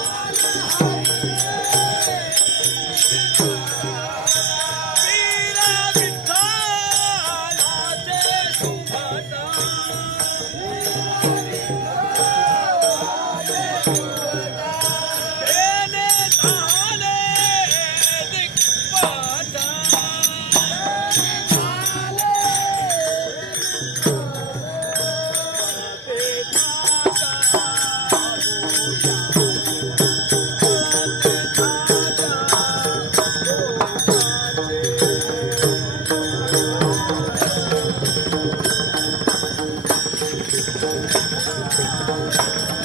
Oh! Thank you.